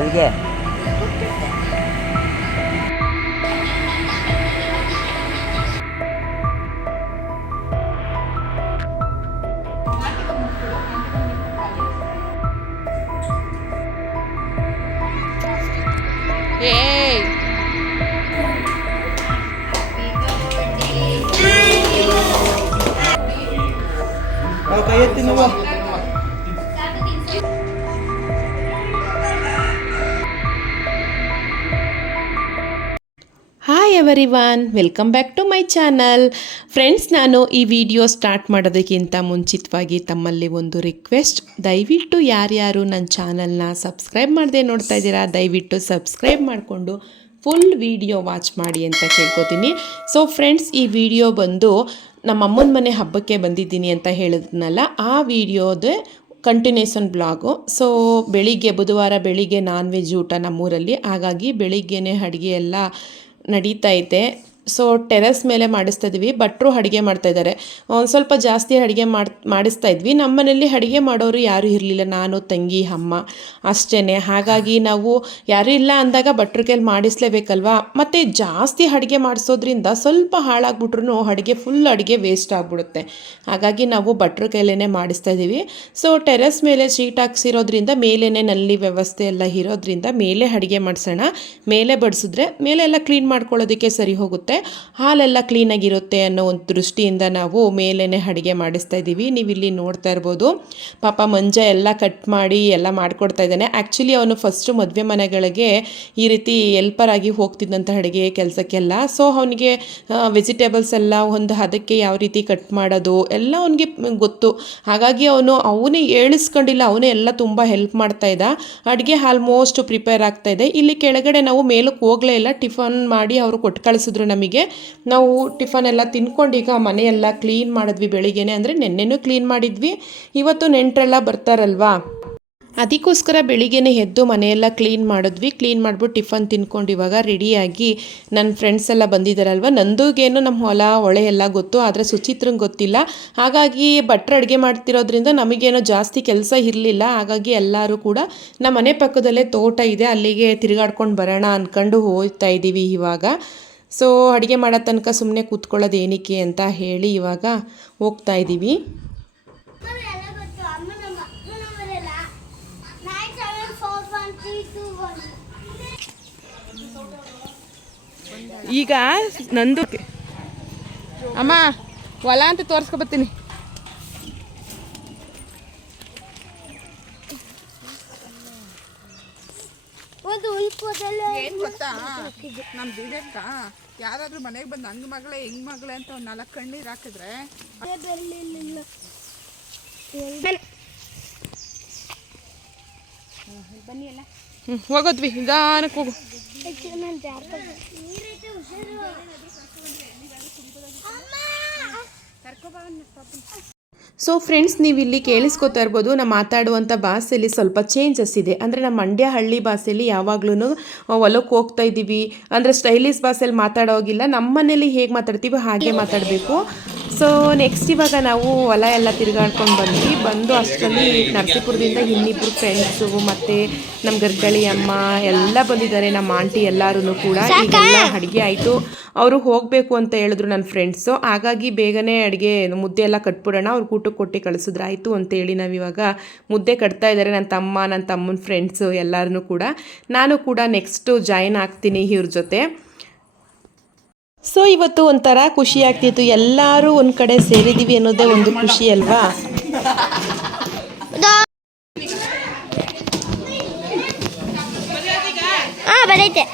ಎಲ್ಲಿಗೆ? ಏಯ್ ಕೈ ಎತ್ತಿ ನೀವು. Hi everyone, welcome back to my channel. Friends, ನಾನು ಈ ವಿಡಿಯೋ ಸ್ಟಾರ್ಟ್ ಮಾಡೋದಕ್ಕಿಂತ ಮುಂಚಿತವಾಗಿ ತಮ್ಮಲ್ಲಿ ಒಂದು ರಿಕ್ವೆಸ್ಟ್. ದಯವಿಟ್ಟು ಯಾರ್ಯಾರು ನನ್ನ ಚಾನಲ್ನ ಸಬ್ಸ್ಕ್ರೈಬ್ ಮಾಡದೆ ನೋಡ್ತಾ ಇದ್ದೀರಾ, ದಯವಿಟ್ಟು ಸಬ್ಸ್ಕ್ರೈಬ್ ಮಾಡಿಕೊಂಡು ಫುಲ್ ವಿಡಿಯೋ ವಾಚ್ ಮಾಡಿ ಅಂತ ಕೇಳ್ಕೊತೀನಿ. ಸೊ ಫ್ರೆಂಡ್ಸ್, ಈ ವಿಡಿಯೋ ಬಂದು ನಮ್ಮ ಅಮ್ಮನ ಮನೆ ಹಬ್ಬಕ್ಕೆ ಬಂದಿದ್ದೀನಿ ಅಂತ ಹೇಳಿದ್ನಲ್ಲ, ಆ ವಿಡಿಯೋದೇ ಕಂಟಿನ್ಯೂಷನ್ ಬ್ಲಾಗು. ಸೊ ಬೆಳಿಗ್ಗೆ ಬುಧವಾರ ಬೆಳಿಗ್ಗೆ ನಾನ್ ವೆಜ್ ಊಟ ನಮ್ಮೂರಲ್ಲಿ, ಹಾಗಾಗಿ ಬೆಳಿಗ್ಗೆನೇ ಅಡುಗೆ ಎಲ್ಲ ನಡೀತೈತೆ. ಸೊ ಟೆರೆಸ್ ಮೇಲೆ ಮಾಡಿಸ್ತಾ ಇದ್ವಿ. ಭಟ್ರು ಅಡುಗೆ ಮಾಡ್ತಾಯಿದ್ದಾರೆ. ಒಂದು ಸ್ವಲ್ಪ ಜಾಸ್ತಿ ಅಡುಗೆ ಮಾಡಿಸ್ತಾ ಇದ್ವಿ. ನಮ್ಮ ಮನೇಲಿ ಅಡುಗೆ ಮಾಡೋರು ಯಾರೂ ಇರಲಿಲ್ಲ, ನಾನು ತಂಗಿ ಅಮ್ಮ ಅಷ್ಟೇ. ಹಾಗಾಗಿ ನಾವು ಯಾರೂ ಇಲ್ಲ ಅಂದಾಗ ಭಟ್ರ ಕೈಲಿ ಮಾಡಿಸ್ಲೇಬೇಕಲ್ವಾ. ಮತ್ತು ಜಾಸ್ತಿ ಅಡುಗೆ ಮಾಡಿಸೋದ್ರಿಂದ ಸ್ವಲ್ಪ ಹಾಳಾಗ್ಬಿಟ್ರು ಅಡುಗೆ ವೇಸ್ಟ್ ಆಗಿಬಿಡುತ್ತೆ. ಹಾಗಾಗಿ ನಾವು ಭಟ್ರ ಕೈಲೇ ಮಾಡಿಸ್ತಾ ಇದ್ದೀವಿ. ಸೊ ಟೆರೆಸ್ ಮೇಲೆ ಶೀಟ್ ಹಾಕ್ಸಿರೋದ್ರಿಂದ ಮೇಲೇ ನಲ್ಲಿ ವ್ಯವಸ್ಥೆ ಎಲ್ಲ ಇರೋದ್ರಿಂದ ಮೇಲೆ ಅಡುಗೆ ಮಾಡಿಸೋಣ. ಮೇಲೆ ಬಡಿಸಿದ್ರೆ ಮೇಲೆಲ್ಲ ಕ್ಲೀನ್ ಮಾಡ್ಕೊಳ್ಳೋದಕ್ಕೆ ಸರಿ ಹೋಗುತ್ತೆ, ಹಾಲೆಲ್ಲ ಕ್ಲೀನಾಗಿರುತ್ತೆ ಅನ್ನೋ ಒಂದು ದೃಷ್ಟಿಯಿಂದ ನಾವು ಮೇಲೇ ಅಡುಗೆ ಮಾಡಿಸ್ತಾ ಇದ್ದೀವಿ. ನೀವು ಇಲ್ಲಿ ನೋಡ್ತಾ ಇರ್ಬೋದು, ಪಾಪ ಮಂಜ ಎಲ್ಲ ಕಟ್ ಮಾಡಿ ಎಲ್ಲ ಮಾಡಿಕೊಡ್ತಾ ಇದ್ದಾನೆ. ಆ್ಯಕ್ಚುಲಿ ಅವನು ಫಸ್ಟು ಮದುವೆ ಮನೆಗಳಿಗೆ ಈ ರೀತಿ ಹೆಲ್ಪರ್ ಆಗಿ ಹೋಗ್ತಿದ್ದಂಥ ಅಡುಗೆ ಕೆಲಸಕ್ಕೆಲ್ಲ. ಸೊ ಅವನಿಗೆ ವೆಜಿಟೇಬಲ್ಸ್ ಎಲ್ಲ ಒಂದು ಅದಕ್ಕೆ ಯಾವ ರೀತಿ ಕಟ್ ಮಾಡೋದು ಎಲ್ಲ ಅವನಿಗೆ ಗೊತ್ತು. ಹಾಗಾಗಿ ಅವನೇ ಹೇಳಿಸ್ಕೊಂಡಿಲ್ಲ, ಅವನೇ ಎಲ್ಲ ತುಂಬ ಹೆಲ್ಪ್ ಮಾಡ್ತಾ ಇದ್ದ. ಅಡುಗೆ ಆಲ್ಮೋಸ್ಟ್ ಪ್ರಿಪೇರ್ ಆಗ್ತಾ ಇದೆ. ಇಲ್ಲಿ ಕೆಳಗಡೆ ನಾವು ಮೇಲಕ್ಕೆ ಹೋಗಲೇ ಇಲ್ಲ, ಟಿಫನ್ ಮಾಡಿ ಅವರು ಕೊಟ್ಟು ಕಳಿಸಿದ್ರು ನಮಗೆ. ನಾವು ಟಿಫನ್ ಎಲ್ಲ ತಿನ್ಕೊಂಡು ಈಗ ಮನೆಯೆಲ್ಲ ಕ್ಲೀನ್ ಮಾಡಿದ್ವಿ ಬೆಳಿಗ್ಗೆನೆ. ಅಂದರೆ ನೆನ್ನೆನೂ ಕ್ಲೀನ್ ಮಾಡಿದ್ವಿ, ಇವತ್ತು ನೆಂಟರೆಲ್ಲ ಬರ್ತಾರಲ್ವಾ, ಅದಕ್ಕೋಸ್ಕರ ಬೆಳಿಗ್ಗೆನೇ ಎದ್ದು ಮನೆಯೆಲ್ಲ ಕ್ಲೀನ್ ಮಾಡಿದ್ವಿ. ಕ್ಲೀನ್ ಮಾಡಿಬಿಟ್ಟು ಟಿಫನ್ ತಿನ್ಕೊಂಡು ಇವಾಗ ರೆಡಿಯಾಗಿ ನನ್ನ ಫ್ರೆಂಡ್ಸ್ ಎಲ್ಲ ಬಂದಿದ್ದಾರಲ್ವ. ನಂದುಗೇನು ನಮ್ಮ ಹೊಳೆ ಎಲ್ಲ ಗೊತ್ತು, ಆದರೆ ಸುಚಿತ್ರಂಗೆ ಗೊತ್ತಿಲ್ಲ. ಹಾಗಾಗಿ ಭಟ್ರು ಅಡುಗೆ ಮಾಡ್ತಿರೋದ್ರಿಂದ ನಮಗೇನೋ ಜಾಸ್ತಿ ಕೆಲಸ ಇರಲಿಲ್ಲ. ಹಾಗಾಗಿ ಎಲ್ಲರೂ ಕೂಡ ನಮ್ಮ ಮನೆ ಪಕ್ಕದಲ್ಲೇ ತೋಟ ಇದೆ, ಅಲ್ಲಿಗೆ ತಿರುಗಾಡ್ಕೊಂಡು ಬರೋಣ ಅಂದ್ಕೊಂಡು ಹೋಗ್ತಾ ಇದ್ದೀವಿ ಇವಾಗ. ಸೊ ಅಡುಗೆ ಮಾಡೋ ತನಕ ಸುಮ್ಮನೆ ಕೂತ್ಕೊಳ್ಳೋದು ಏನಕ್ಕೆ ಅಂತ ಹೇಳಿ ಇವಾಗ ಹೋಗ್ತಾ ಇದ್ದೀವಿ. ಈಗ ನಂದು ಅಮ್ಮ ಹೊಲ ಅಂತ ತೋರಿಸ್ಕೊಬತ್ತೀನಿ. ಏನು ಗೊತ್ತಾ, ನಮ್ಮ ದಿವ್ಯಕ್ಕ ಯಾರಾದ್ರೂ ಮನೆಗೆ ಬಂದು ಹಂಗ್ ಮಗಳೇ ಹಿಂಗ್ ಮಗಳೇ ಅಂತ ಒಂದು 4 ಕಣ್ಣೀರು ಹಾಕಿದ್ರೆ ಬನ್ನಿ ಎಲ್ಲ ಹೋಗೋದ್ವಿ, ನಿಧಾನಕ್ಕೆ ಹೋಗು. ಸೊ ಫ್ರೆಂಡ್ಸ್, ನೀವು ಇಲ್ಲಿ ಕೇಳಿಸ್ಕೊತಾ ಇರ್ಬೋದು, ನಾವು ಮಾತಾಡುವಂಥ ಭಾಷೆಯಲ್ಲಿ ಸ್ವಲ್ಪ ಚೇಂಜಸ್ ಇದೆ. ಅಂದರೆ ನಮ್ಮ ಮಂಡ್ಯ ಹಳ್ಳಿ ಭಾಷೆಯಲ್ಲಿ ಯಾವಾಗ್ಲೂ ಹೊಲಕ್ಕೆ ಹೋಗ್ತಾ ಇದ್ದೀವಿ ಅಂದರೆ ಸ್ಟೈಲಿಶ್ ಭಾಷೆಯಲ್ಲಿ ಮಾತಾಡೋಗಿಲ್ಲ. ನಮ್ಮ ಮನೇಲಿ ಹೇಗೆ ಮಾತಾಡ್ತೀವಿ ಹಾಗೆ ಮಾತಾಡಬೇಕು. ಸೊ ನೆಕ್ಸ್ಟ್ ಇವಾಗ ನಾವು ಹೊಲ ಎಲ್ಲ ತಿರುಗಾಡ್ಕೊಂಡು ಬಂದು ಅಷ್ಟರಲ್ಲಿ ನರಸೀಪುರದಿಂದ ಇನ್ನಿಬ್ಬರು ಫ್ರೆಂಡ್ಸು ಮತ್ತು ನಮ್ಮ ಗರ್ಗಳಿ ಅಮ್ಮ ಎಲ್ಲ ಬಂದಿದ್ದಾರೆ, ನಮ್ಮ ಆಂಟಿ ಎಲ್ಲರೂ ಕೂಡ. ಈಗೆಲ್ಲ ಅಡುಗೆ ಆಯಿತು, ಅವರು ಹೋಗಬೇಕು ಅಂತ ಹೇಳಿದ್ರು ನನ್ನ ಫ್ರೆಂಡ್ಸು. ಹಾಗಾಗಿ ಬೇಗನೆ ಅಡುಗೆ ಮುದ್ದೆ ಎಲ್ಲ ಕಟ್ಬಿಡೋಣ, ಅವ್ರು ಊಟಕ್ಕೆ ಕೊಟ್ಟು ಕಳಿಸಿದ್ರೆ ಆಯಿತು ಅಂತೇಳಿ ನಾವಿವಾಗ ಮುದ್ದೆ ಕಟ್ತಾ ಇದ್ದಾರೆ ನನ್ನ ತಮ್ಮ, ನನ್ನ ತಮ್ಮನ ಫ್ರೆಂಡ್ಸು ಎಲ್ಲರೂ ಕೂಡ. ನಾನು ಕೂಡ ನೆಕ್ಸ್ಟು ಜಾಯಿನ್ ಆಗ್ತೀನಿ ಇವ್ರ ಜೊತೆ. ಸೊ ಇವತ್ತು ಒಂಥರ ಖುಷಿ ಆಗ್ತಿತ್ತು, ಎಲ್ಲರೂ ಒಂದು ಕಡೆ ಸೇರಿದ್ದೀವಿ ಅನ್ನೋದೇ ಒಂದು ಖುಷಿ ಅಲ್ವಾ. ಬರೈತೆ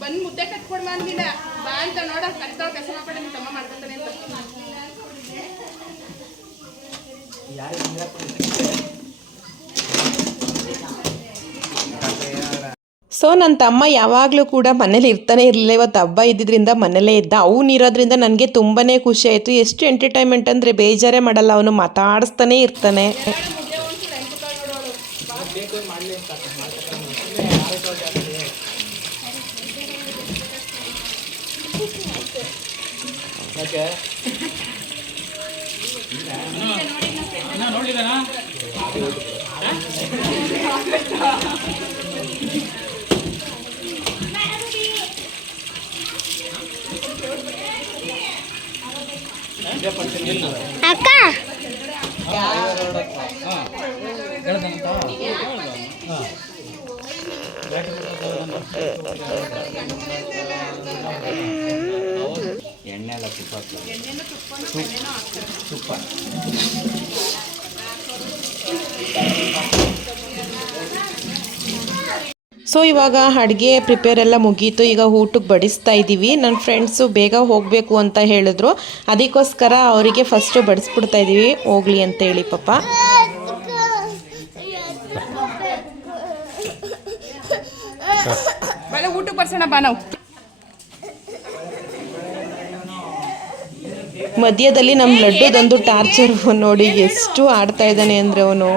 ಬಂದು ಮುದ್ದೆ ಕಟ್ಕೊಡ್ಮ ಅಂದಿಲ್ಲ, ಬಾ ಅಂತ ನೋಡ ಕರಿತಾಳ ಕೆಲಸ ಮಾಡ್ಬೇಡ, ನಿಮ್ಮ ತಮ್ಮ ಮಾಡ್ಕೊತಾನೆ ಅಂತ. ಸೊ ನನ್ನ ತಮ್ಮ ಯಾವಾಗಲೂ ಕೂಡ ಮನೇಲಿ ಇರ್ತಾನೆ ಇರಲಿಲ್ಲ. ಇವತ್ತು ಹಬ್ಬ ಇದ್ದಿದ್ದರಿಂದ ಮನೇಲೇ ಇದ್ದ. ಅವನಿರೋದ್ರಿಂದ ನನಗೆ ತುಂಬಾ ಖುಷಿ ಆಯಿತು. ಎಷ್ಟು ಎಂಟರ್ಟೈನ್ಮೆಂಟ್ ಅಂದರೆ ಬೇಜಾರೇ ಮಾಡಲ್ಲ, ಅವನು ಮಾತಾಡಿಸ್ತಾನೇ ಇರ್ತಾನೆ. ಅಕ್ಕ ಎಣ್ಣೆ ಎಲ್ಲ ತುಪ್ಪ ಸೊ ಇವಾಗ ಅಡುಗೆ ಪ್ರಿಪೇರ್ ಎಲ್ಲ ಮುಗೀತು. ಈಗ ಊಟಕ್ಕೆ ಬಡಿಸ್ತಾ ಇದ್ದೀವಿ. ನನ್ನ ಫ್ರೆಂಡ್ಸು ಬೇಗ ಹೋಗಬೇಕು ಅಂತ ಹೇಳಿದ್ರು, ಅದಕ್ಕೋಸ್ಕರ ಅವರಿಗೆ ಫಸ್ಟು ಬಡಿಸ್ಬಿಡ್ತಾ ಇದ್ದೀವಿ, ಹೋಗ್ಲಿ ಅಂತ ಹೇಳಿ ಪಾಪ. ಊಟಕ್ಕೆ ಬರ್ಸೋಣ ಬಾ ನಾವು. ಮಧ್ಯದಲ್ಲಿ ನಮ್ಮ ಲಡ್ಡುದೊಂದು ಟಾರ್ಚರ್ ನೋಡಿ ಎಷ್ಟು ಆಡ್ತಾ ಇದ್ದಾನೆ ಅಂದರೆ ಅವನು.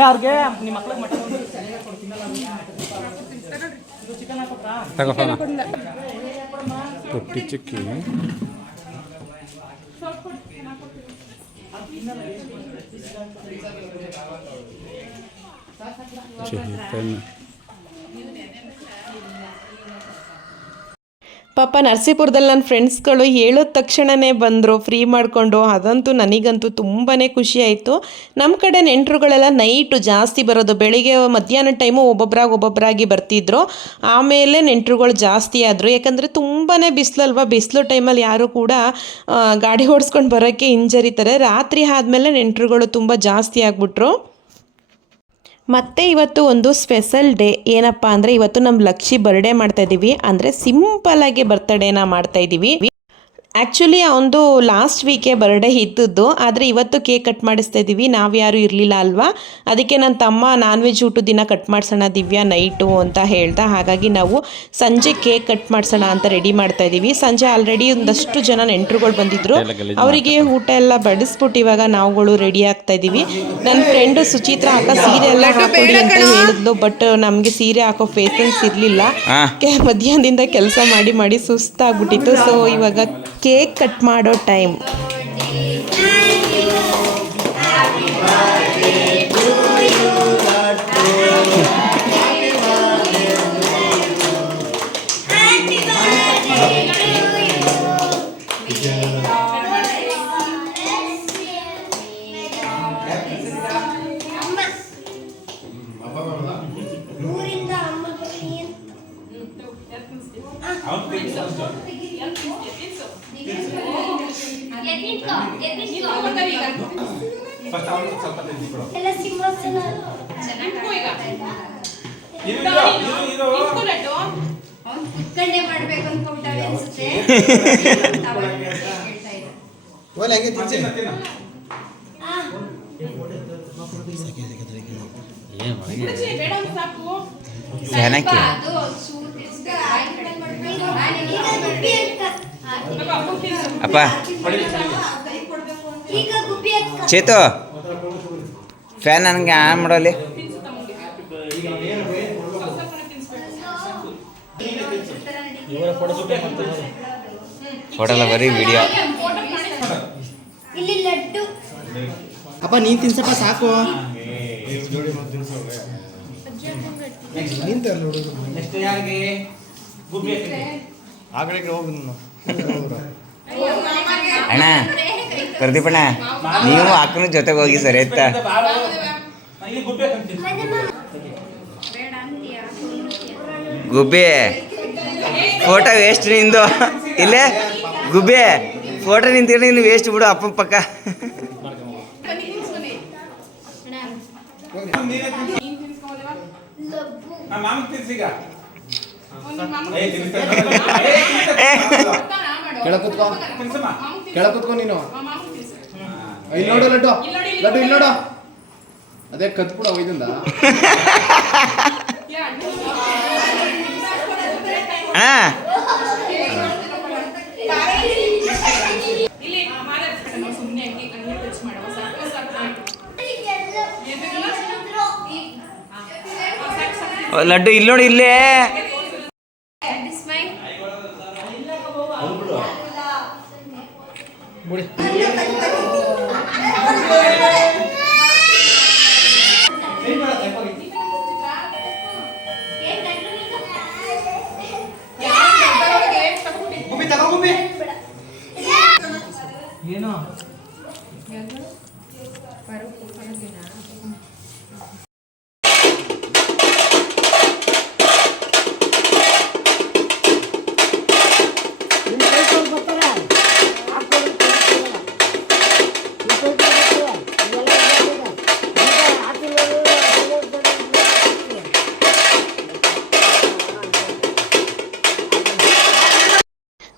ಯಾರಿಗೆ ನಿಮ್ಮ ಮಕ್ಕಳಿಗೆ ತೊಟ್ಟಿ ಚಿಕ್ಕಿ ಪಾಪ ನರಸೀಪುರದಲ್ಲಿ ನನ್ನ ಫ್ರೆಂಡ್ಸ್ಗಳು ಹೇಳಿದ ತಕ್ಷಣವೇ ಬಂದರು ಫ್ರೀ ಮಾಡಿಕೊಂಡು. ಅದಂತೂ ನನಗಂತೂ ತುಂಬಾ ಖುಷಿ ಆಯಿತು. ನಮ್ಮ ಕಡೆ ನೆಂಟರುಗಳೆಲ್ಲ ನೈಟು ಜಾಸ್ತಿ ಬರೋದು, ಬೆಳಿಗ್ಗೆ ಮಧ್ಯಾಹ್ನ ಟೈಮು ಒಬ್ಬೊಬ್ಬರಾಗಿ ಬರ್ತಿದ್ರು. ಆಮೇಲೆ ನೆಂಟರುಗಳು ಜಾಸ್ತಿ ಆದರು, ಯಾಕಂದರೆ ತುಂಬಾ ಬಿಸಿಲಲ್ವ. ಬಿಸಿಲು ಟೈಮಲ್ಲಿ ಯಾರೂ ಕೂಡ ಗಾಡಿ ಓಡಿಸ್ಕೊಂಡು ಬರೋಕ್ಕೆ ಹಿಂಜರಿತಾರೆ. ರಾತ್ರಿ ಆದಮೇಲೆ ನೆಂಟರುಗಳು ತುಂಬ ಜಾಸ್ತಿ ಆಗಿಬಿಟ್ರು. ಮತ್ತು ಇವತ್ತು ಒಂದು ಸ್ಪೆಷಲ್ ಡೇ. ಏನಪ್ಪ ಅಂದರೆ ಇವತ್ತು ನಮ್ಮ ಲಕ್ಷಿ ಬರ್ಡೇ ಮಾಡ್ತಾಯಿದ್ದೀವಿ. ಅಂದರೆ ಸಿಂಪಲ್ಲಾಗಿ ಬರ್ತಡೇನ ಮಾಡ್ತಾಯಿದ್ದೀವಿ. ಆ್ಯಕ್ಚುಲಿ ಅವನದು ಲಾಸ್ಟ್ ವೀಕೆ ಬರ್ಡೇ ಇದ್ದದ್ದು, ಆದರೆ ಇವತ್ತು ಕೇಕ್ ಕಟ್ ಮಾಡಿಸ್ತಾ ಇದ್ದೀವಿ. ನಾವು ಯಾರೂ ಇರಲಿಲ್ಲ ಅಲ್ವಾ, ಅದಕ್ಕೆ ನನ್ನ ತಮ್ಮ ನಾನ್ ವೆಜ್ ಊಟದ ದಿನ ಕಟ್ ಮಾಡಿಸೋಣ ದಿವ್ಯಾ ನೈಟು ಅಂತ ಹೇಳ್ದ. ಹಾಗಾಗಿ ನಾವು ಸಂಜೆ ಕೇಕ್ ಕಟ್ ಮಾಡಿಸೋಣ ಅಂತ ರೆಡಿ ಮಾಡ್ತಾಯಿದ್ದೀವಿ. ಸಂಜೆ ಆಲ್ರೆಡಿ ಒಂದಷ್ಟು ಜನ ನೆಂಟರುಗಳು ಬಂದಿದ್ದರು, ಅವರಿಗೆ ಊಟ ಎಲ್ಲ ಬಡಿಸ್ಬಿಟ್ಟು ಇವಾಗ ನಾವುಗಳು ರೆಡಿ ಆಗ್ತಾಯಿದ್ದೀವಿ. ನನ್ನ ಫ್ರೆಂಡು ಸುಚಿತ್ರಾ ಅಕ್ಕ ಸೀರೆ ಎಲ್ಲ ಹಾಕ್ಕೊಡಿ ಅಂತ ಹೇಳಿದ್ಲು, ಬಟ್ ನಮಗೆ ಸೀರೆ ಹಾಕೋ ಪೇಷನ್ಸ್ ಇರಲಿಲ್ಲ. ಮಧ್ಯಾಹ್ನದಿಂದ ಕೆಲಸ ಮಾಡಿ ಸುಸ್ತಾಗ್ಬಿಟ್ಟಿತ್ತು. ಸೊ ಇವಾಗ ಕೇಕ್ ಕಟ್ ಮಾಡೋ ಟೈಮ್. ಕುತ್ಕೊಂಡೇ ಮಾಡ್ಬೇಕು ಅನ್ಕೊಂಡ್ರೆ ಅನ್ಸುತ್ತೆ. ಅಪ್ಪ ಚೇತು ಫ್ಯಾನ್ ನನಗೆ ಆನ್ ಮಾಡೋಲಿ. ಫೋಟೋಲ್ಲ ಬರೀ ವಿಡಿಯೋ. ಇಲ್ಲಿ ಲಡ್ಡು ಅಪ್ಪ ನೀನು ತಿನ್ಸಪ್ಪ ಸಾಕು. ನೆಕ್ಸ್ಟ್ ಯಾರಿಗೆ ಅಣ್ಣ ಪ್ರದೀಪಣ್ಣ ನೀವು ಅಕ್ಕನ ಜೊತೆಗೆ ಹೋಗಿ ಸರಿ ಆಯ್ತಾ. ಗುಬ್ಬಿ ಫೋಟೋ ವೇಸ್ಟ್ ನಿಂದು. ಇಲ್ಲೇ ಗುಬ್ಬಿ ಫೋಟೋ ನಿಂತಿರ ನೀನು ವೇಸ್ಟ್ ಬಿಡು ಅಪ್ಪನ ಪಕ್ಕ. ಕೆಳ ಕೂತ್ಕೊ ನೀನು. ಇಲ್ಲಿ ನೋಡು ಲಡ್ಡು ಲಡ್ಡು ಇಲ್ಲಿ ನೋಡು. ಅದೇ ಕತ್ ಕೂಡ ಒಯ್ದಿಂದ ಲಡ್ಡು ಇಲ್ಲಿ ನೋಡಿ ಇಲ್ಲೇ. ಸ್ಮೈಲ್. ಬಿಡಿ. ಏನು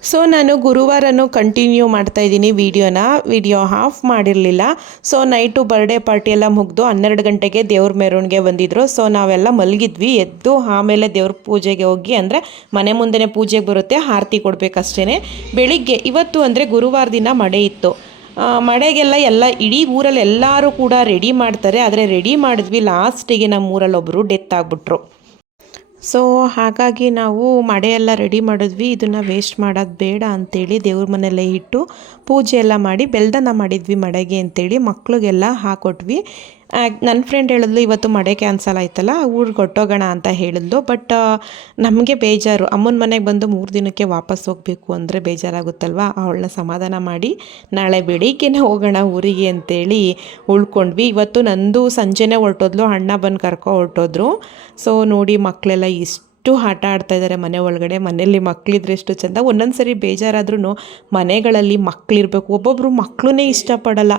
ಸೊ ನಾನು ಗುರುವಾರನೂ ಕಂಟಿನ್ಯೂ ಮಾಡ್ತಾಯಿದ್ದೀನಿ ವಿಡಿಯೋ ಆಫ್ ಮಾಡಿರಲಿಲ್ಲ. ಸೊ ನೈಟು ಬರ್ಡೇ ಪಾರ್ಟಿ ಎಲ್ಲ ಮುಗಿದು 12 ಗಂಟೆಗೆ ದೇವ್ರ ಮೆರವಣಿಗೆ ಬಂದಿದ್ದರು. ಸೊ ನಾವೆಲ್ಲ ಮಲಗಿದ್ವಿ. ಎದ್ದು ಆಮೇಲೆ ದೇವ್ರ ಪೂಜೆಗೆ ಹೋಗಿ, ಅಂದರೆ ಮನೆ ಮುಂದೆನೇ ಪೂಜೆಗೆ ಬರುತ್ತೆ, ಆರತಿ ಕೊಡಬೇಕಷ್ಟೇ. ಬೆಳಿಗ್ಗೆ ಇವತ್ತು ಅಂದರೆ ಗುರುವಾರ ದಿನ ಮಳೆ ಇತ್ತು. ಮಳೆಗೆಲ್ಲ ಇಡೀ ಊರಲ್ಲಿ ಎಲ್ಲರೂ ಕೂಡ ರೆಡಿ ಮಾಡ್ತಾರೆ. ಆದರೆ ರೆಡಿ ಮಾಡಿದ್ವಿ, ಲಾಸ್ಟಿಗೆ ನಮ್ಮ ಊರಲ್ಲಿ ಒಬ್ಬರು ಡೆತ್ ಆಗಿಬಿಟ್ರು. ಸೊ ಹಾಗಾಗಿ ನಾವು ಮಡೆಯೆಲ್ಲ ರೆಡಿ ಮಾಡಿದ್ವಿ. ಇದನ್ನು ವೇಸ್ಟ್ ಮಾಡೋದು ಬೇಡ ಅಂಥೇಳಿ ದೇವ್ರ ಮನೆಯಲ್ಲೇ ಇಟ್ಟು ಪೂಜೆ ಎಲ್ಲ ಮಾಡಿ ಬೆಲ್ದನ ಮಾಡಿದ್ವಿ ಮಡೆಗೆ ಅಂಥೇಳಿ ಮಕ್ಳಿಗೆಲ್ಲ ಹಾಕೊಟ್ವಿ. ನನ್ನ ಫ್ರೆಂಡ್ ಹೇಳಿದ್ಲು ಇವತ್ತು ಮಡೆ ಕ್ಯಾನ್ಸಲ್ ಆಯ್ತಲ್ಲ ಊರಿಗೆ ಹೊಟ್ಟೋಗೋಣ ಅಂತ ಹೇಳಿದ್ಲು. ಬಟ್ ನಮಗೆ ಬೇಜಾರು, ಅಮ್ಮನ ಮನೆಗೆ ಬಂದು 3 ದಿನಕ್ಕೆ ವಾಪಸ್ ಹೋಗಬೇಕು ಅಂದರೆ ಬೇಜಾರಾಗುತ್ತಲ್ವ. ಅವಳನ್ನ ಸಮಾಧಾನ ಮಾಡಿ ನಾಳೆ ಬೆಳಿಗ್ಗೆನೇ ಹೋಗೋಣ ಊರಿಗೆ ಅಂತೇಳಿ ಉಳ್ಕೊಂಡ್ವಿ. ಇವತ್ತು ನಂದು ಸಂಜೆನೇ ಹೊರಟೋದ್ಲು, ಅಣ್ಣ ಬಂದು ಹೊರಟೋದ್ರು. ಸೊ ನೋಡಿ ಮಕ್ಕಳೆಲ್ಲ ಇಷ್ಟು ಆಟ ಆಡ್ತಾಯಿದ್ದಾರೆ ಮನೆ ಒಳಗಡೆ. ಮನೆಯಲ್ಲಿ ಮಕ್ಕಳಿದ್ರೆ ಎಷ್ಟು ಚೆಂದ. ಒಂದೊಂದು ಸರಿ ಬೇಜಾರಾದ್ರೂ ಮನೆಗಳಲ್ಲಿ ಮಕ್ಕಳಿರ್ಬೇಕು. ಒಬ್ಬೊಬ್ಬರು ಮಕ್ಕಳನ್ನೇ ಇಷ್ಟಪಡಲ್ಲ.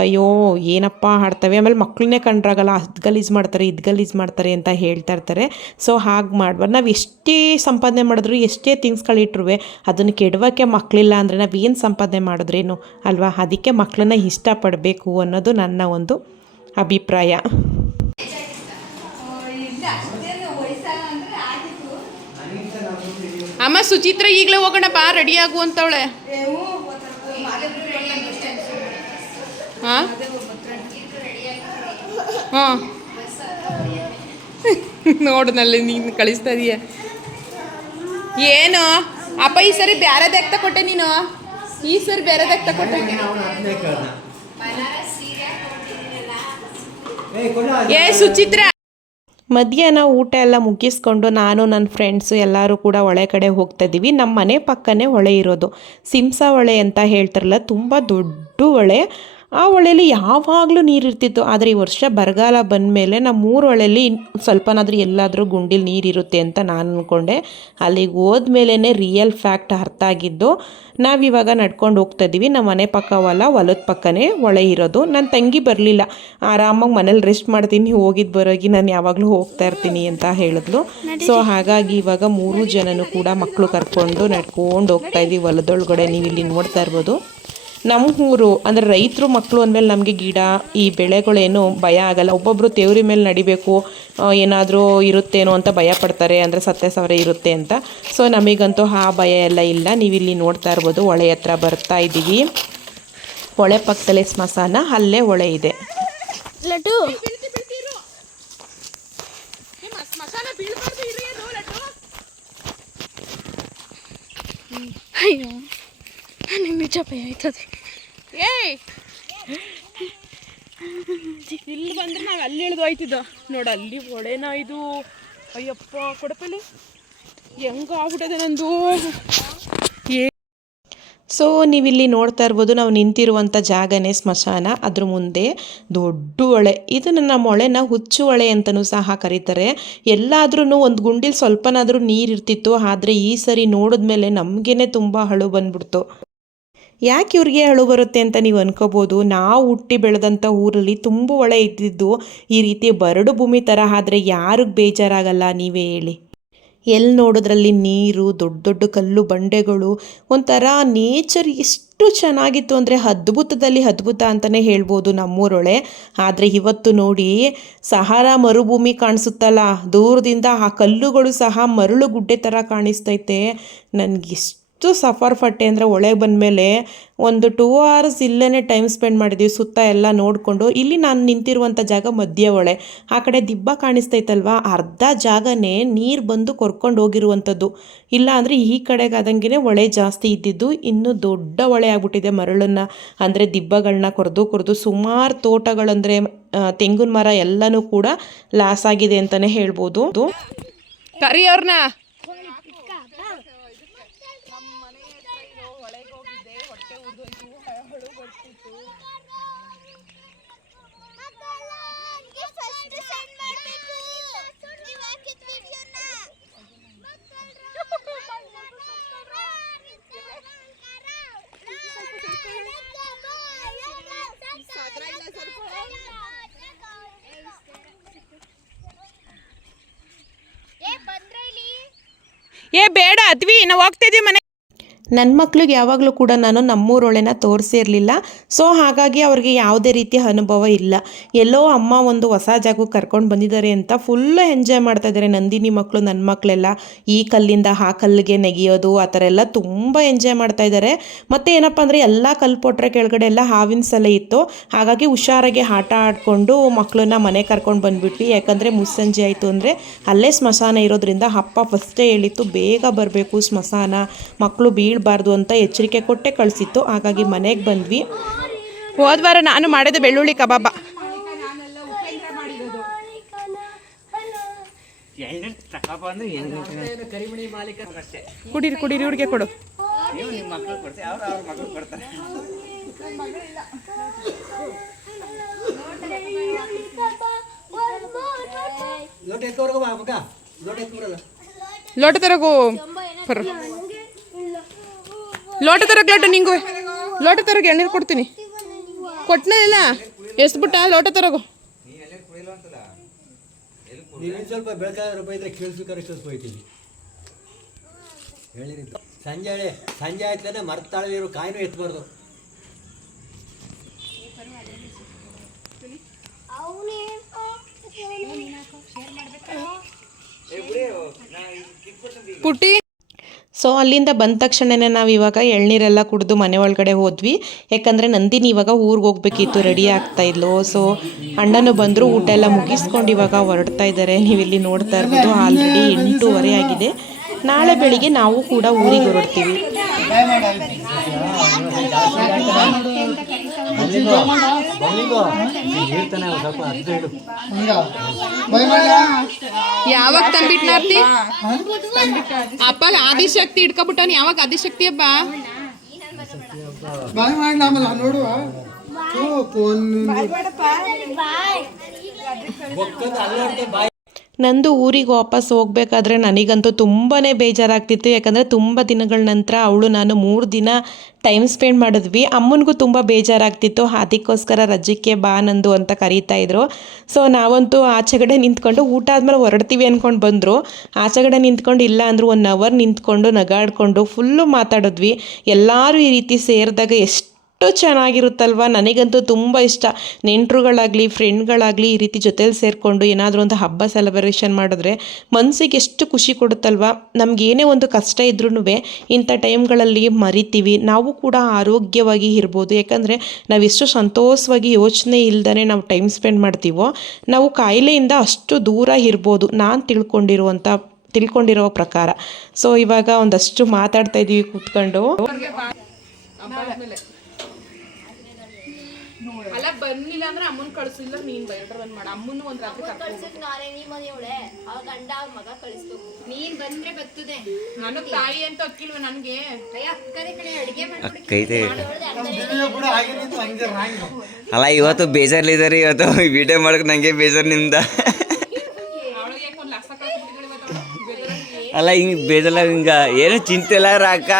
ಅಯ್ಯೋ ಏನಪ್ಪ ಆಡ್ತವೆ, ಆಮೇಲೆ ಮಕ್ಕಳನ್ನೇ ಕಂಡ್ರಾಗಲ್ಲ, ಅದು ಗಲೀಜು ಮಾಡ್ತಾರೆ ಇದು ಗಲೀಜು ಮಾಡ್ತಾರೆ ಅಂತ ಹೇಳ್ತಾ ಇರ್ತಾರೆ. ಸೊ ಹಾಗೆ ಮಾಡ್ಬಾರ್ದು. ನಾವು ಎಷ್ಟೇ ಸಂಪಾದನೆ ಮಾಡಿದ್ರು, ಎಷ್ಟೇ ಥಿಂಗ್ಸ್ಗಳಿಟ್ರು ಅದನ್ನು ಕೆಡವೋಕ್ಕೆ ಮಕ್ಕಳಿಲ್ಲ ಅಂದರೆ ನಾವೇನು ಸಂಪಾದನೆ ಮಾಡಿದ್ರೇನು ಅಲ್ವಾ. ಅದಕ್ಕೆ ಮಕ್ಕಳನ್ನ ಇಷ್ಟಪಡಬೇಕು ಅನ್ನೋದು ನನ್ನ ಒಂದು ಅಭಿಪ್ರಾಯ. ಅಮ್ಮ ಸುಚಿತ್ರ ಈಗಲೇ ಹೋಗೋಣ ಬಾ, ರೆಡಿ ಆಗು ಅಂತವಳೆ. ಹಾಂ ಹಾಂ ನೋಡ್ನಲ್ಲಿ ನೀನು ಕಳಿಸ್ತಾ ಇದೀಯ ಏನು ಅಪ್ಪ. ಈ ಸರಿ ಬೇರೆದಾಗ ತಗೊಟ್ಟೆ ನೀನು, ಈ ಸರಿ ಬೇರೆದಾಗ ತಗೊಟ್ಟೆ. ಏ ಸುಚಿತ್ರ, ಮಧ್ಯಾಹ್ನ ಊಟ ಎಲ್ಲ ಮುಗಿಸ್ಕೊಂಡು ನಾನು ನನ್ನ ಫ್ರೆಂಡ್ಸು ಎಲ್ಲರೂ ಕೂಡ ಹೊಳೆ ಕಡೆ ಹೋಗ್ತಾ ಇದ್ದೀವಿ. ನಮ್ಮ ಮನೆ ಪಕ್ಕನೇ ಹೊಳೆ ಇರೋದು, ಸಿಂಸಾ ಹೊಳೆ ಅಂತ ಹೇಳ್ತಾರಲ್ಲ, ತುಂಬ ದೊಡ್ಡ ಹೊಳೆ. ಆ ಹೊಳೆಯಲ್ಲಿ ಯಾವಾಗಲೂ ನೀರಿರ್ತಿತ್ತು. ಆದರೆ ಈ ವರ್ಷ ಬರಗಾಲ ಬಂದಮೇಲೆ ನಮ್ಮ ಹೊಳೆಯಲ್ಲಿ ಸ್ವಲ್ಪನಾದರೂ ಎಲ್ಲಾದರೂ ಗುಂಡಿಲಿ ನೀರಿರುತ್ತೆ ಅಂತ ನಾನು ಅಂದ್ಕೊಂಡೆ. ಅಲ್ಲಿಗೆ ಹೋದ್ಮೇಲೆ ರಿಯಲ್ ಫ್ಯಾಕ್ಟ್ ಅರ್ಥ ಆಗಿದ್ದು. ನಾವಿವಾಗ ನಡ್ಕೊಂಡು ಹೋಗ್ತಾ ಇದ್ದೀವಿ. ನಮ್ಮ ಮನೆ ಪಕ್ಕವಲ್ಲ, ಹೊಲದ ಪಕ್ಕನೇ ಹೊಳೆ ಇರೋದು. ನನ್ನ ತಂಗಿ ಬರಲಿಲ್ಲ, ಆರಾಮಾಗಿ ಮನೇಲಿ ರೆಸ್ಟ್ ಮಾಡ್ತೀನಿ, ಹೋಗಿದ್ದು ಬರೋಗಿ ನಾನು ಯಾವಾಗಲೂ ಹೋಗ್ತಾ ಇರ್ತೀನಿ ಅಂತ ಹೇಳಿದ್ಲು. ಸೊ ಹಾಗಾಗಿ ಇವಾಗ 3 ಜನನೂ ಕೂಡ ಮಕ್ಕಳು ಕರ್ಕೊಂಡು ನಡ್ಕೊಂಡು ಹೋಗ್ತಾ ಇದ್ದೀವಿ ಹೊಲದೊಳಗಡೆ. ನೀವು ಇಲ್ಲಿ ನೋಡ್ತಾ ಇರ್ಬೋದು. ನಮ್ಮ ಊರು ಅಂದರೆ ರೈತರು ಮಕ್ಕಳು ಅಂದಮೇಲೆ ನಮಗೆ ಗಿಡ ಈ ಬೆಳೆಗಳೇನು ಭಯ ಆಗಲ್ಲ. ಒಬ್ಬೊಬ್ಬರು ತೇವ್ರಿ ಮೇಲೆ ನಡಿಬೇಕು, ಏನಾದರೂ ಇರುತ್ತೇನೋ ಅಂತ ಭಯ ಪಡ್ತಾರೆ, ಅಂದರೆ ಸತ್ತೆ ಸಾವಿರ ಇರುತ್ತೆ ಅಂತ. ಸೊ ನಮಗಂತೂ ಆ ಭಯ ಎಲ್ಲ ಇಲ್ಲ. ನೀವಿಲ್ಲಿ ನೋಡ್ತಾ ಇರ್ಬೋದು, ಹೊಳೆ ಹತ್ರ ಬರ್ತಾ ಇದ್ದೀವಿ. ಹೊಳೆ ಪಕ್ಕದಲ್ಲೇ ಸ್ಮಶಾನ, ಅಲ್ಲೇ ಹೊಳೆ ಇದೆ. ಲಡ್ಡು ಅಯ್ಯೋ ನನಗೆ ನಿಜ ಭಯ ಆಯ್ತದೆ. ಏಯ್ ಇಲ್ಲಿ ಬಂದ್ರೆ ನಾವು ಅಲ್ಲಿ ಇಳಿದು ಹೋಯ್ತಿದ್ದ ನೋಡು, ಅಲ್ಲಿ ಹೊಳೆನ ಇದು. ಅಯ್ಯಪ್ಪ ಕೊಡಪಲ್ಲಿ ಹೆಂಗ ಆಗ್ಬಿಟ್ಟದೆ ನಂದು. ಸೊ ನೀವಿಲ್ಲಿ ನೋಡ್ತಾ ಇರ್ಬೋದು, ನಾವು ನಿಂತಿರುವಂಥ ಜಾಗನೇ ಸ್ಮಶಾನ. ಅದ್ರ ಮುಂದೆ ದೊಡ್ಡ ಹೊಳೆ. ಇದನ್ನು ನಮ್ಮ ಹೊಳೆನ ಹುಚ್ಚು ಹೊಳೆ ಅಂತಲೂ ಸಹ ಕರೀತಾರೆ. ಎಲ್ಲಾದ್ರೂ ಒಂದು ಗುಂಡಿಲಿ ಸ್ವಲ್ಪನಾದರೂ ನೀರಿರ್ತಿತ್ತು. ಆದರೆ ಈ ಸರಿ ನೋಡಿದ್ಮೇಲೆ ನಮಗೇ ತುಂಬ ಅಳು ಬಂದ್ಬಿಡ್ತು. ಯಾಕೆ ಇವ್ರಿಗೆ ಅಳು ಬರುತ್ತೆ ಅಂತ ನೀವು ಅನ್ಕೋಬೋದು. ನಾವು ಹುಟ್ಟಿ ಬೆಳೆದಂಥ ಊರಲ್ಲಿ ತುಂಬ ಹೊಳೆ ಇದ್ದಿದ್ದು ಈ ರೀತಿ ಬರಡು ಭೂಮಿ ಥರ ಆದರೆ ಯಾರಿಗೆ ಬೇಜಾರಾಗಲ್ಲ ನೀವೇ ಹೇಳಿ. ಎಲ್ಲಿ ನೋಡೋದ್ರಲ್ಲಿ ನೀರು, ದೊಡ್ಡ ದೊಡ್ಡ ಕಲ್ಲು ಬಂಡೆಗಳು, ಒಂಥರ ನೇಚರ್ ಎಷ್ಟು ಚೆನ್ನಾಗಿತ್ತು ಅಂದರೆ ಅದ್ಭುತದಲ್ಲಿ ಅದ್ಭುತ ಅಂತಲೇ ಹೇಳ್ಬೋದು ನಮ್ಮೂರೊಳೆ. ಆದರೆ ಇವತ್ತು ನೋಡಿ ಸಹಾರಾ ಮರುಭೂಮಿ ಕಾಣಿಸುತ್ತಲ್ಲ, ದೂರದಿಂದ ಆ ಕಲ್ಲುಗಳು ಸಹ ಮರಳು ಗುಡ್ಡೆ ಥರ ಕಾಣಿಸ್ತೈತೆ. ನನಗಿಷ್ಟು ಸಫರ್ ಪಟ್ಟೆ ಅಂದರೆ ಒಳಗೆ ಬಂದಮೇಲೆ ಒಂದು 2 hours ಇಲ್ಲೇ ಟೈಮ್ ಸ್ಪೆಂಡ್ ಮಾಡಿದ್ವಿ. ಸುತ್ತ ಎಲ್ಲ ನೋಡಿಕೊಂಡು ಇಲ್ಲಿ ನಾನು ನಿಂತಿರುವಂಥ ಜಾಗ ಮಧ್ಯ ಹೊಳೆ. ಆ ಕಡೆ ದಿಬ್ಬ ಕಾಣಿಸ್ತೈತಲ್ವ, ಅರ್ಧ ಜಾಗನೇ ನೀರು ಬಂದು ಕೊರ್ಕೊಂಡು ಹೋಗಿರುವಂಥದ್ದು. ಇಲ್ಲ ಅಂದರೆ ಈ ಕಡೆಗಾದಂಗೆ ಹೊಳೆ ಜಾಸ್ತಿ ಇದ್ದಿದ್ದು, ಇನ್ನೂ ದೊಡ್ಡ ಹೊಳೆ ಆಗ್ಬಿಟ್ಟಿದೆ. ಮರಳನ್ನು ಅಂದರೆ ದಿಬ್ಬಗಳನ್ನ ಕೊರೆದು ಸುಮಾರು ತೋಟಗಳಂದರೆ ತೆಂಗಿನ ಮರ ಎಲ್ಲನೂ ಕೂಡ ಲಾಸ್ ಆಗಿದೆ ಅಂತಲೇ ಹೇಳ್ಬೋದು. ಕರಿ ಅವ್ರನ್ನ ಏ ಬೇಡ ಅದ್ವಿ, ನಾವು ಹೋಗ್ತಿದ್ದೀವಿ ಮನೆ. ನನ್ನ ಮಕ್ಳಿಗೆ ಯಾವಾಗಲೂ ಕೂಡ ನಾನು ನಮ್ಮೂರೊಳೆನ ತೋರಿಸಿರಲಿಲ್ಲ. ಸೊ ಹಾಗಾಗಿ ಅವ್ರಿಗೆ ಯಾವುದೇ ರೀತಿಯ ಅನುಭವ ಇಲ್ಲ. ಎಲ್ಲೋ ಅಮ್ಮ ಒಂದು ಹೊಸ ಜಾಗಕ್ಕೆ ಕರ್ಕೊಂಡು ಬಂದಿದ್ದಾರೆ ಅಂತ ಫುಲ್ಲು ಎಂಜಾಯ್ ಮಾಡ್ತಾ ಇದ್ದಾರೆ. ನಂದಿನಿ ಮಕ್ಕಳು, ನನ್ನ ಮಕ್ಕಳೆಲ್ಲ ಈ ಕಲ್ಲಿಂದ ಆ ಕಲ್ಲಿಗೆ ನೆಗೆಯೋದು ಆ ಥರ ಎಲ್ಲ ತುಂಬ ಎಂಜಾಯ್ ಮಾಡ್ತಾ ಇದ್ದಾರೆ. ಮತ್ತು ಏನಪ್ಪ ಅಂದರೆ ಎಲ್ಲ ಕಲ್ಪೊಟ್ರೆ ಕೆಳಗಡೆ ಎಲ್ಲ ಹಾವಿನ ಸಲ ಇತ್ತು. ಹಾಗಾಗಿ ಹುಷಾರಾಗಿ ಆಟ ಆಡಿಕೊಂಡು ಮಕ್ಕಳನ್ನ ಮನೆ ಕರ್ಕೊಂಡು ಬಂದುಬಿಟ್ವಿ. ಯಾಕಂದರೆ ಮುಸ್ಸಂಜೆ ಆಯಿತು ಅಂದರೆ ಅಲ್ಲೇ ಸ್ಮಶಾನ ಇರೋದ್ರಿಂದ ಅಪ್ಪ ಫಸ್ಟೇ ಹೇಳಿತ್ತು ಬೇಗ ಬರಬೇಕು ಸ್ಮಶಾನ, ಮಕ್ಕಳು ಬೀಳಬಾರ್ದು ಅಂತ ಎಚ್ಚರಿಕೆ ಕೊಟ್ಟೆ ಕಳಿಸಿತ್ತು. ಹಾಗಾಗಿ ಮನೆಗೆ ಬಂದ್ವಿ. ಹೋದ್ವಾರ ನಾನು ಮಾಡಿದ ಬೆಳ್ಳುಳ್ಳಿ ಕಬಾಬ. ಕುಡೀರಿ ಹುಡುಗೆ ಕೊಡು. ಲೋಟ ತರಗು ಲೋಟ ತರಕ್ ನಿಂಗು ಲೋಟ ತರಗೆ ಎಳ್ನೀರು ಕೊಡ್ತೀನಿ. ಕೊಟ್ಟನ ಇಲ್ಲ ಎಸ್ಬಿಟ್ಟ ಲೋಟ ತರಗು. ಸ್ವಲ್ಪ ಬೆಳಕಾದ ರೂಪಾಯಿ ಇದ್ರೆ ಕೇಳಿಸ್ಬೇಕಾದ್ರೆ ಕೇಳಿಸ್ಬೋಯ್ತೀನಿ. ಹೇಳಿರಿ ಸಂಜೆ ಆಯ್ತಲೇ ಮರ್ತಾಳಿರೋ ಕಾಯಿನೂ ಎತ್ತಬಾರ್ದು. ಪುಟ್ಟಿ ಸೊ ಅಲ್ಲಿಂದ ಬಂದ ತಕ್ಷಣವೇ ನಾವು ಇವಾಗ ಎಳ್ನೀರೆಲ್ಲ ಕುಡಿದು ಮನೆ ಒಳಗಡೆ ಹೋದ್ವಿ. ಯಾಕಂದರೆ ನಂದಿನಿ ಇವಾಗ ಊರಿಗೆ ಹೋಗ್ಬೇಕಿತ್ತು, ರೆಡಿ ಆಗ್ತಾ ಇದ್ಲು. ಸೊ ಅಣ್ಣನೂ ಬಂದರು, ಊಟ ಎಲ್ಲ ಮುಗಿಸ್ಕೊಂಡು ಇವಾಗ ಹೊರಡ್ತಾ ಇದ್ದಾರೆ. ನೀವಿಲ್ಲಿ ನೋಡ್ತಾ ಇರ್ಬೋದು ಆಲ್ರೆಡಿ 8:30 ಆಗಿದೆ. ನಾಳೆ ಬೆಳಿಗ್ಗೆ ನಾವು ಕೂಡ ಊರಿಗೆ ಹೊರಡ್ತೀವಿ. ಯಾವಾಗ ತಂಬಿಟ್ನಾರ್ತಿ ಅಪ್ಪ ಆದಿಶಕ್ತಿ ಇಟ್ಕೊಬಿಟ್ಟವನು. ಯಾವಾಗ ಆದಿಶಕ್ತಿ ಹಬ್ಬ? ನಂದು ಊರಿಗೆ ವಾಪಸ್ ಹೋಗಬೇಕಾದ್ರೆ ನನಗಂತೂ ತುಂಬಾ ಬೇಜಾರಾಗ್ತಿತ್ತು. ಯಾಕಂದರೆ ತುಂಬ ದಿನಗಳ ನಂತರ ಅವಳು ನಾನು 3 ದಿನ ಟೈಮ್ ಸ್ಪೆಂಡ್ ಮಾಡಿದ್ವಿ. ಅಮ್ಮನಿಗೂ ತುಂಬ ಬೇಜಾರಾಗ್ತಿತ್ತು. ಅದಕ್ಕೋಸ್ಕರ ರಜಕ್ಕೆ ಬಾ ನಂದು ಅಂತ ಕರೀತಾಯಿದ್ರು. ಸೊ ನಾವಂತೂ ಆಚೆಗಡೆ ನಿಂತ್ಕೊಂಡು ಊಟ ಆದಮೇಲೆ ಹೊರಡ್ತೀವಿ ಅಂದ್ಕೊಂಡು ಬಂದರು. ಆಚೆಗಡೆ ನಿಂತ್ಕೊಂಡು ಇಲ್ಲ ಅಂದರೂ 1 hour ನಿಂತ್ಕೊಂಡು ನಗಾಡ್ಕೊಂಡು ಫುಲ್ಲು ಮಾತಾಡಿದ್ವಿ. ಎಲ್ಲರೂ ಈ ರೀತಿ ಸೇರಿದಾಗ ಎಷ್ಟು ಚೆನ್ನಾಗಿರುತ್ತಲ್ವ. ನನಗಂತೂ ತುಂಬ ಇಷ್ಟ. ನೆಂಟರುಗಳಾಗಲಿ ಫ್ರೆಂಡ್ಗಳಾಗಲಿ ಈ ರೀತಿ ಜೊತೆಲಿ ಸೇರಿಕೊಂಡು ಏನಾದರೂ ಒಂದು ಹಬ್ಬ ಸೆಲೆಬ್ರೇಷನ್ ಮಾಡಿದ್ರೆ ಮನಸ್ಸಿಗೆ ಎಷ್ಟು ಖುಷಿ ಕೊಡುತ್ತಲ್ವ. ನಮಗೇನೇ ಒಂದು ಕಷ್ಟ ಇದ್ರೂ ಇಂಥ ಟೈಮ್ಗಳಲ್ಲಿ ಮರಿತೀವಿ. ನಾವು ಕೂಡ ಆರೋಗ್ಯವಾಗಿ ಇರ್ಬೋದು. ಯಾಕಂದರೆ ನಾವೆಷ್ಟು ಸಂತೋಷವಾಗಿ ಯೋಚನೆ ಇಲ್ದೇ ನಾವು ಟೈಮ್ ಸ್ಪೆಂಡ್ ಮಾಡ್ತೀವೋ ನಾವು ಕಾಯಿಲೆಯಿಂದ ಅಷ್ಟು ದೂರ ಇರ್ಬೋದು, ನಾನು ತಿಳ್ಕೊಂಡಿರೋ ಪ್ರಕಾರ. ಸೊ ಇವಾಗ ಒಂದಷ್ಟು ಮಾತಾಡ್ತಾ ಇದ್ದೀವಿ ಕೂತ್ಕೊಂಡು. ಅಲ್ಲ ಬರ್ಲಿಲ್ಲ ಅಂದ್ರೆ ಅಮ್ಮನ್ ಕಳ್ಸಿಲ್ಲ, ನೀನ್ ಬೈಡ್ರ ಬಂದ್ ಮಾಡ. ಅಮ್ಮನ್ನು ಒಂದ್ ರಾತ್ರಿ ನೀನ್ ಬಂದ್ರೆ ಬರ್ತದೆ. ನನಗ್ ತಾಯಿ ಅಂತ ಅಕ್ಕಿಲ್ವ ನನ್ಗೆ? ಅಲ್ಲ ಇವತ್ತು ಬೇಜಾರ್ಲಿದ್ದಾರೆ. ಇವತ್ತು ವಿಡಿಯೋ ಮಾಡಕ್ ನಂಗೆ ಬೇಜಾರು ನಿಮ್ದ. ಅಲ್ಲ ಹಿಂಗೆ ಬೇಜಾರ ಹಿಂಗ ಏನು ಚಿಂತೆ ಇಲ್ಲ ಅಕ್ಕ.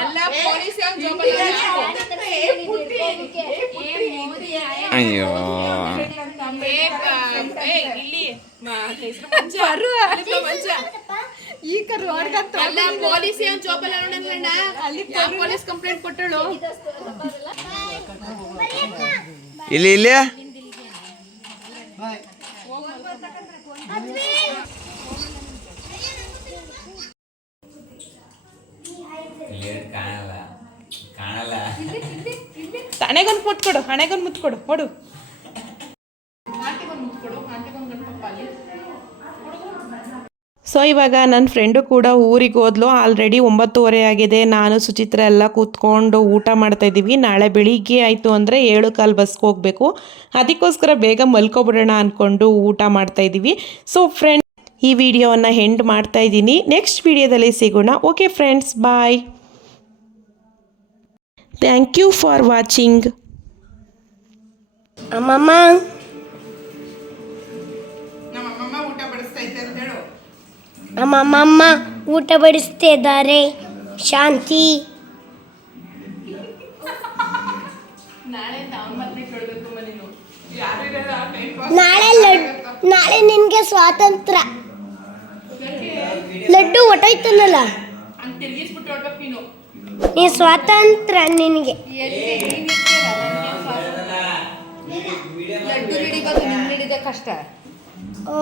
ಅಲ್ಲ ಪೊಲೀಸ್ ಜೋಬಲ್ಲಿ ಅಯ್ಯೋ ಇಲ್ಲಿ ಅಲ್ಲ ಪೊಲೀಸ್ ಜೋಬಲ್ಲ ನೋಡಣ್ಣ ಯಾವ ಪೊಲೀಸ್ ಕಂಪ್ಲೇಂಟ್ ಕೊಟ್ಟಳು ಇಲ್ಲಿ ಇಲ್ಲಿ ಕಾಣಲ್ಲ ಕಾಣಲ್ಲ ಹಣೆಗೊಂದು ಮುತ್ಕೊಡು ಹಣೆಗೊಂದು ಮುತ್ಕೊಡು ಕೊಡು ಸೊ ಇವಾಗ ನನ್ನ ಫ್ರೆಂಡು ಕೂಡ ಊರಿಗೆ ಹೋದ್ಲು. ಆಲ್ರೆಡಿ 9:30 ಆಗಿದೆ. ನಾನು ಸುಚಿತ್ರ ಎಲ್ಲ ಕೂತ್ಕೊಂಡು ಊಟ ಮಾಡ್ತಾಯಿದ್ದೀವಿ. ನಾಳೆ ಬೆಳಿಗ್ಗೆ ಆಯಿತು ಅಂದರೆ 7:15 ಬಸ್ಗೆ ಹೋಗಬೇಕು. ಅದಕ್ಕೋಸ್ಕರ ಬೇಗ ಮಲ್ಕೊಬಿಡೋಣ ಅಂದ್ಕೊಂಡು ಊಟ ಮಾಡ್ತಾಯಿದ್ದೀವಿ. ಸೊ ಫ್ರೆಂಡ್, ಈ ವಿಡಿಯೋವನ್ನು ಎಂಡ್ ಮಾಡ್ತಾಯಿದ್ದೀನಿ. ನೆಕ್ಸ್ಟ್ ವಿಡಿಯೋದಲ್ಲಿ ಸಿಗೋಣ. Okay friends, bye. Thank you for watching. ಅಮ್ಮಮ್ಮ ನಮ್ಮಮ್ಮ ಊಟ ಬಡಿಸ್ತೈತೆ ಅಂತ ಹೇಳು. ಅಮ್ಮಮ್ಮ ಊಟ ಬಡಿಸ್ತಾ ಇದ್ದಾರೆ. ಶಾಂತಿ. ನಾಳೆ ನಿನ್ಗೆ ಸ್ವಾತಂತ್ರ್ಯ. ಲಡ್ಡು ಹೊಟ್ಟೋಯ್ತನಲ್ಲ, ಹಂಗೆ ತಿರುಗಿಸ್ಬಿಟ್ಟು ಹೊಡ್ಬೇಕು ನೀನು. ನೀ ಸ್ವಾತಂತ್ರ್ಯ ನಿನಗೆ. ಲಡ್ಡು ಹಿಡಿಬೇಕು, ನಿನ್ನ ಹಿಡಿದ ಕಷ್ಟ. ಓ